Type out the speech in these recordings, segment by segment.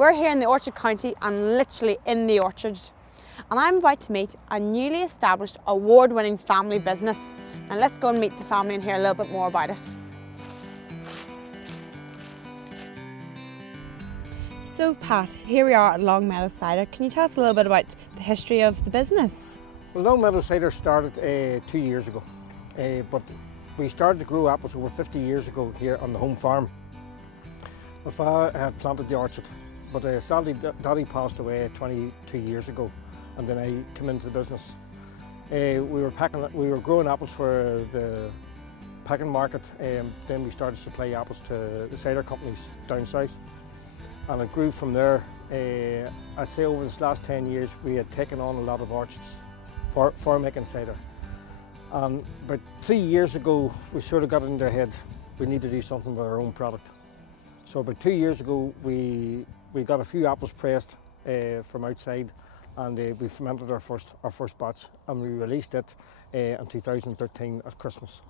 We're here in the Orchard County and literally in the orchard. And I'm about to meet a newly established award-winning family business. Now let's go and meet the family and hear a little bit more about it. So Pat, here we are at Long Meadow Cider. Can you tell us a little bit about the history of the business? Well, Long Meadow Cider started 2 years ago, but we started to grow apples over 50 years ago here on the home farm. My father had planted the orchard, but sadly Daddy passed away 22 years ago, and then I came into the business. We were growing apples for the packing market, then we started to supply apples to the cider companies down south, and it grew from there. I'd say over this last 10 years we had taken on a lot of orchards for making cider. But 3 years ago we sort of got into our head we need to do something with our own product. So about 2 years ago we got a few apples pressed from outside, and we fermented our first batch, and we released it in 2013 at Christmas,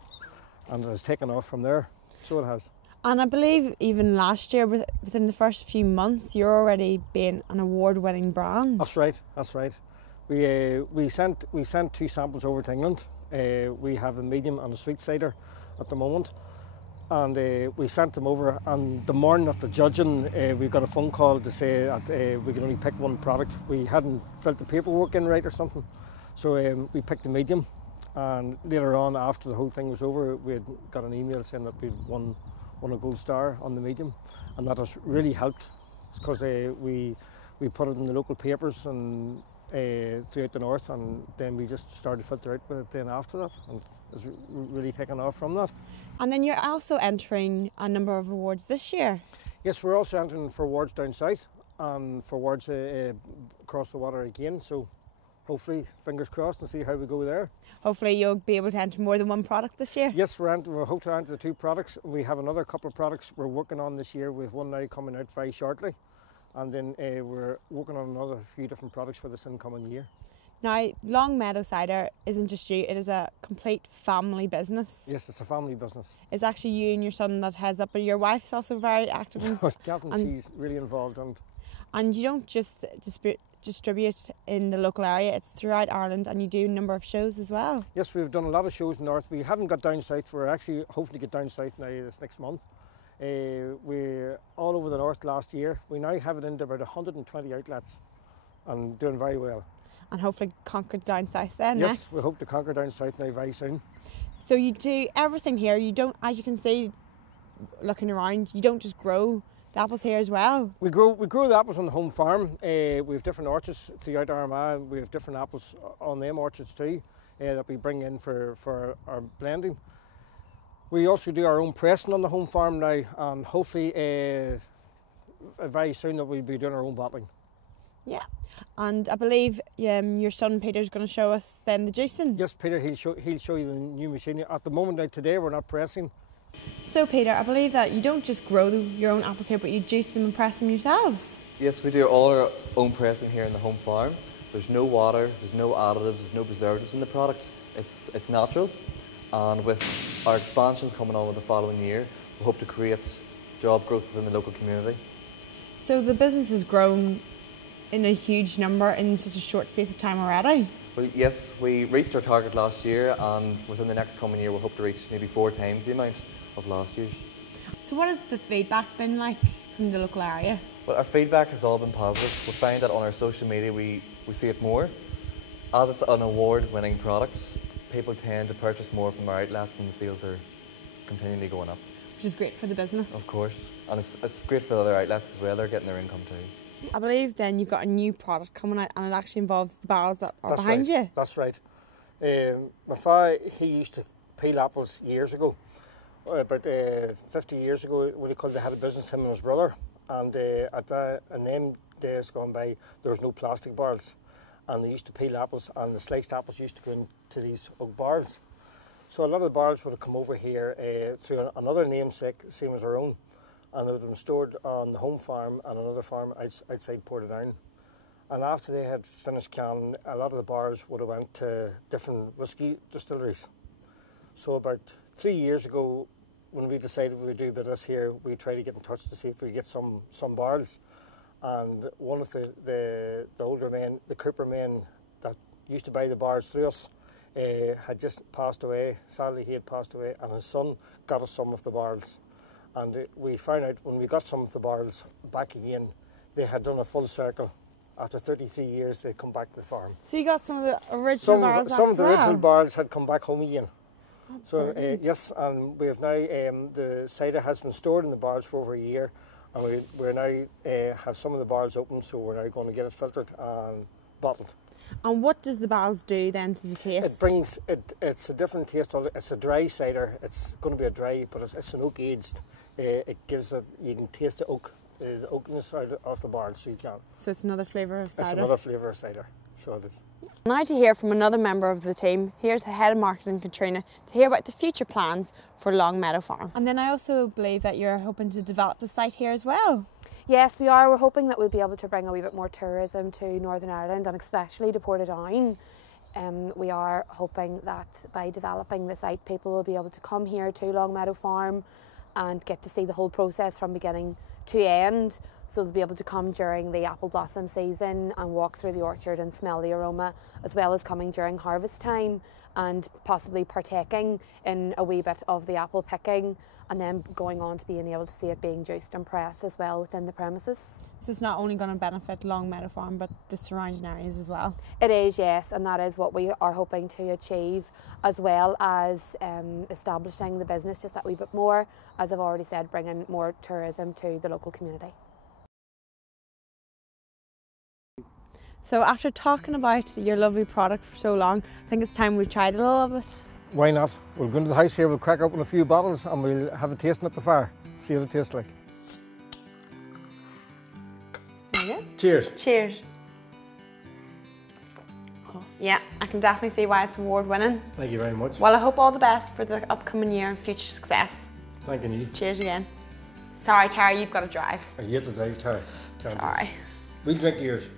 and it has taken off from there. So it has. And I believe even last year, within the first few months, you're already being an award-winning brand. That's right. That's right. We sent 2 samples over to England. We have a medium and a sweet cider at the moment, and we sent them over. And the morning of the judging, we got a phone call to say that we could only pick one product. We hadn't filled the paperwork in right or something, so we picked the medium. And later on, after the whole thing was over, we had got an email saying that we'd won a gold star on the medium, and that has really helped because we put it in the local papers and throughout the north, and then we just started to filter out with it then after that, and it's really taken off from that. And then you're also entering a number of awards this year. Yes, we're also entering for awards down south and for awards across the water again, so hopefully, fingers crossed, and see how we go there. Hopefully you'll be able to enter more than one product this year. Yes, we hope to enter the 2 products. We have another couple of products we're working on this year, with one now coming out very shortly. And then we're working on another few different products for this incoming year. Now, Long Meadow Cider isn't just you, it is a complete family business. Yes, it's a family business. It's actually you and your son that heads up, but your wife's also very active. She's really involved. And you don't just distribute in the local area, it's throughout Ireland, and you do a number of shows as well. Yes, we've done a lot of shows north. We haven't got down south. We're actually hoping to get down south now this next month. We're all over the north last year. We now have it into about 120 outlets and doing very well. And hopefully conquer down south then yes, next. We hope to conquer down south now very soon. So you do everything here. You don't, as you can see, looking around, you don't just grow the apples here as well. We grow the apples on the home farm. We have different orchards throughout Armagh. We have different apples on them orchards too that we bring in for our blending. We also do our own pressing on the home farm now, and hopefully very soon that we'll be doing our own bottling. Yeah, and I believe your son Peter's going to show us then the juicing. Yes, Peter, he'll show you the new machine. At the moment now today we're not pressing. So Peter, I believe that you don't just grow your own apples here, but you juice them and press them yourselves. Yes, we do all our own pressing here in the home farm. There's no water, there's no additives, there's no preservatives in the product. It's natural. And with our expansions coming on with the following year, we hope to create job growth within the local community. So the business has grown in a huge number in just a short space of time already? Well, yes, we reached our target last year, and within the next coming year we'll hope to reach maybe 4 times the amount of last year's. So what has the feedback been like from the local area? Well, our feedback has all been positive. We find that on our social media we see it more. As it's an award-winning product, people tend to purchase more from our outlets, and the sales are continually going up. Which is great for the business. Of course, and it's great for the other outlets as well. They're getting their income too. I believe then you've got a new product coming out, and it actually involves the barrels that are behind you. That's right. My father, he used to peel apples years ago, about 50 years ago, they had a business, him and his brother, and in them days gone by, there was no plastic barrels, and they used to peel apples, and the sliced apples used to go into these oak barrels. So a lot of the barrels would have come over here through another namesake, same as our own, and they would have been stored on the home farm and another farm outside Portadown. And after they had finished canning, a lot of the barrels would have went to different whisky distilleries. So about 3 years ago, when we decided we would do a bit of this here, we tried to get in touch to see if we could get some barrels. and one of the older men, the Cooper men that used to buy the barrels through us, had just passed away. Sadly, he had passed away, and his son got us some of the barrels. And we found out when we got some of the barrels back again, they had done a full circle. After 33 years, they'd come back to the farm. So you got some of the original barrels back Some of as the well? original barrels had come back home again. Oh, So yes, and we have now, the cider has been stored in the barrels for over a year, and we're now have some of the barrels open, so we're now going to get it filtered and bottled. And what does the barrels do then to the taste? It brings, it's a different taste. It's a dry cider. It's going to be a dry, but it's an oak aged. It gives it, you can taste the oakiness out of the barrel, so you can. So it's another flavour of cider? It's another flavour of cider, so it is. Now to hear from another member of the team, here's the Head of Marketing, Katrina, to hear about the future plans for Long Meadow Farm. And then I also believe that you're hoping to develop the site here as well. Yes, we are. We're hoping that we'll be able to bring a wee bit more tourism to Northern Ireland and especially to Portadown. We are hoping that by developing the site, people will be able to come here to Long Meadow Farm and get to see the whole process from beginning to end. So they'll be able to come during the apple blossom season and walk through the orchard and smell the aroma, as well as coming during harvest time and possibly partaking in a wee bit of the apple picking, and then going on to being able to see it being juiced and pressed as well within the premises. So it's not only going to benefit Long Meadow Farm but the surrounding areas as well? It is, yes, and that is what we are hoping to achieve, as well as establishing the business just that wee bit more, as I've already said, bringing more tourism to the local community. So after talking about your lovely product for so long, I think it's time we tried a little of it. Why not? We'll go into the house here, we'll crack open a few bottles and we'll have a tasting at the fire. See what it tastes like. There you go. Cheers. Cheers. Oh, yeah, I can definitely see why it's award winning. Thank you very much. Well, I hope all the best for the upcoming year and future success. Thanking you. Cheers again. Sorry, Tara, you've got to drive. I hate to drive, Terry. Sorry. We'll drink yours.